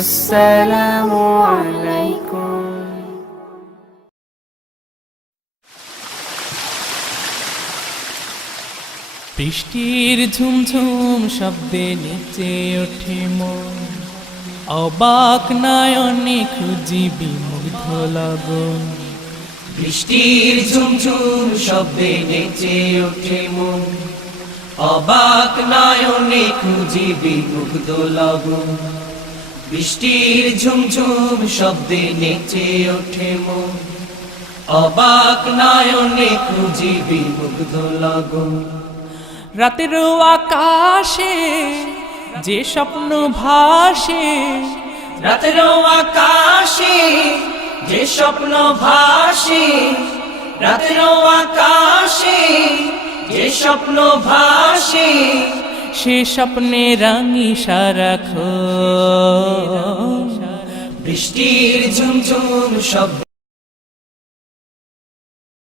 আসসালামু আলাইকুম। বৃষ্টির ঝুমঝুম শব্দে নেচে ওঠে মন, অবাক নয়নে খুঁজি বিমুগ্ধ লগন। বৃষ্টির ঝুমঝুম শব্দে নেচে ওঠে মন, অবাক নয়নে খুঁজি বিমুগ্ধ লগন। বৃষ্টির ঝুমঝুম শব্দে নেচে ওঠে মন, অবাক নয়নে খুঁজি বিমুগ্ধ লগন। রাতের আকাশে যে স্বপ্ন ভাসে, রাতের আকাশে যে স্বপ্ন ভাসে, রাতের আকাশে যে স্বপ্ন ভাসে, সে স্বপ্নে রাঙি সারাক্ষণ। বৃষ্টির ঝুমঝুম শব্দ